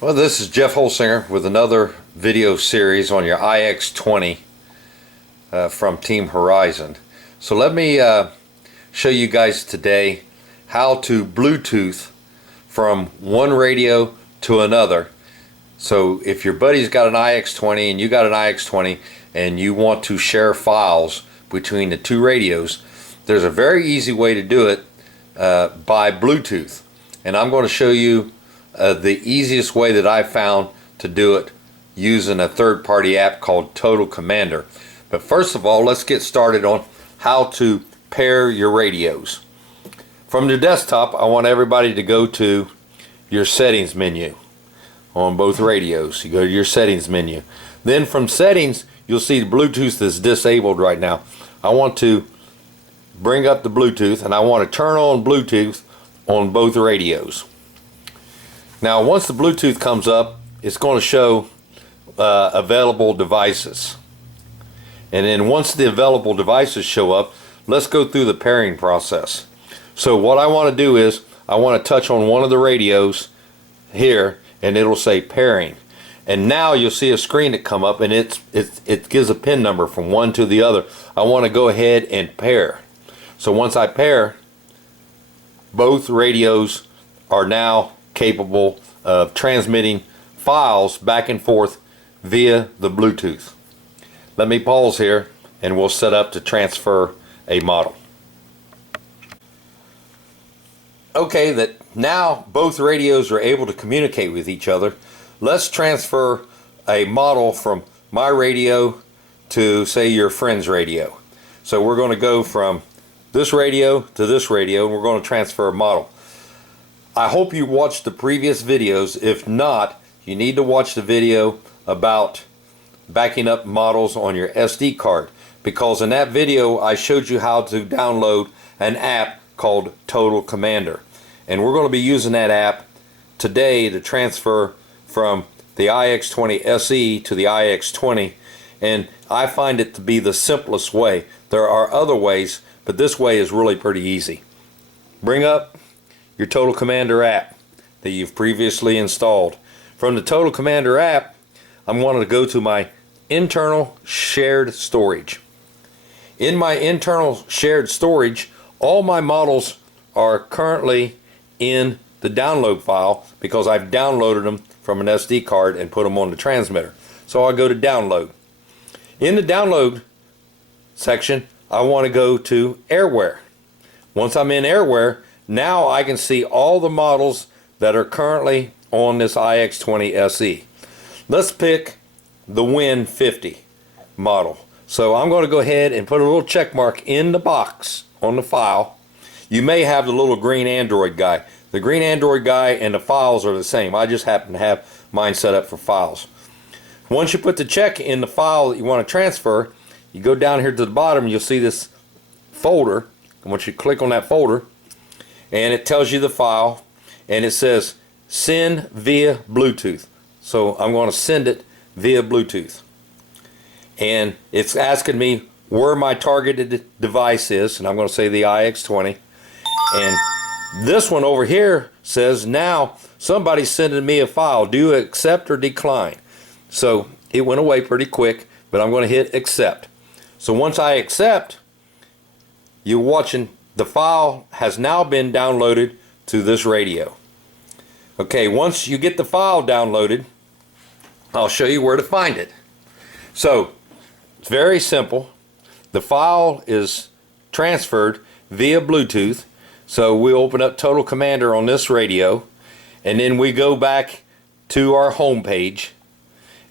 Well, this is Jeff Holsinger with another video series on your iX-20 from Team Horizon. So let me show you guys today how to Bluetooth from one radio to another. So if your buddy's got an iX-20 and you got an iX-20 and you want to share files between the two radios, there's a very easy way to do it by Bluetooth. And I'm going to show you the easiest way that I found to do it using a third-party app called Total Commander. But first of all, let's get started on how to pair your radios. From your desktop, I want everybody to go to your settings menu on both radios. You go to your settings menu. Then from settings, you'll see the Bluetooth is disabled right now. I want to bring up the Bluetooth and I want to turn on Bluetooth on both radios. Now once the Bluetooth comes up, it's going to show available devices. And then once the available devices show up, let's go through the pairing process. So what I want to do is I want to touch on one of the radios here and it'll say pairing. And now you'll see a screen that come up and it gives a pin number from one to the other. I want to go ahead and pair. So once I pair, both radios are now capable of transmitting files back and forth via the Bluetooth. Let me pause here and we'll set up to transfer a model. Okay, that now both radios are able to communicate with each other. Let's transfer a model from my radio to, say, your friend's radio. So we're going to go from this radio to this radio and we're going to transfer a model. I hope you watched the previous videos. If not, you need to watch the video about backing up models on your SD card, because in that video I showed you how to download an app called Total Commander, and we're going to be using that app today to transfer from the iX-20 SE to the iX-20, and I find it to be the simplest way. There are other ways, but this way is really pretty easy. Bring up your Total Commander app that you've previously installed. From the Total Commander app, I'm going to go to my internal shared storage. In my internal shared storage, all my models are currently in the download file because I've downloaded them from an SD card and put them on the transmitter. So I'll go to download. In the download section, I want to go to Airware. Once I'm in Airware, now I can see all the models that are currently on this iX-20 SE. Let's pick the Win50 model. So I'm going to go ahead and put a little check mark in the box on the file. You may have the little green Android guy. The green Android guy and the files are the same. I just happen to have mine set up for files. Once you put the check in the file that you want to transfer, you go down here to the bottom, you'll see this folder. I want you to click on that folder and it tells you the file and it says send via Bluetooth. So I'm going to send it via Bluetooth. And it's asking me where my targeted device is, and I'm going to say the iX-20. And this one over here says now somebody's sending me a file. Do you accept or decline? So it went away pretty quick, but I'm going to hit accept. So once I accept, you're watching the file has now been downloaded to this radio. Okay, once you get the file downloaded, I'll show you where to find it. So it's very simple. The file is transferred via Bluetooth. So we open up Total Commander on this radio and then we go back to our home page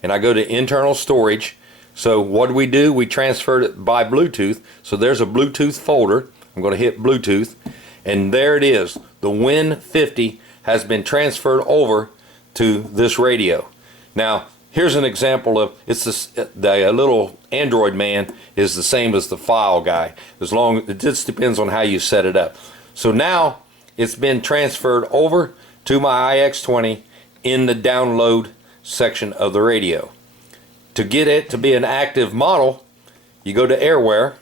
and I go to internal storage. So what do? We transferred it by Bluetooth. So there's a Bluetooth folder. I'm going to hit Bluetooth and there it is. The Win50 has been transferred over to this radio. Now here's an example of the little Android man is the same as the file guy. It just depends on how you set it up. So now it's been transferred over to my iX-20 in the download section of the radio. To get it to be an active model, you go to Airware.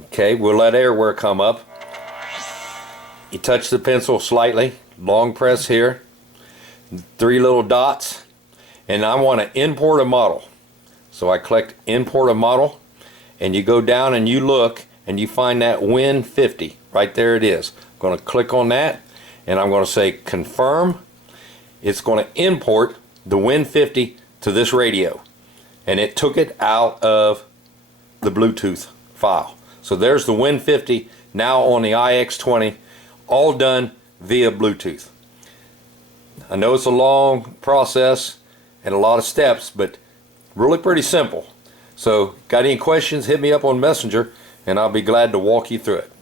Okay, we'll let Airware come up. You touch the pencil slightly, long press here. 3 little dots, and I want to import a model. So I click import a model, and you go down and you look and you find that Win50. Right there it is. I'm going to click on that, and I'm going to say confirm. It's going to import the Win50 to this radio, and it took it out of the Bluetooth file. So there's the Win50 now on the iX-20, all done via Bluetooth. I know it's a long process and a lot of steps, but really pretty simple. So got any questions, hit me up on Messenger and I'll be glad to walk you through it.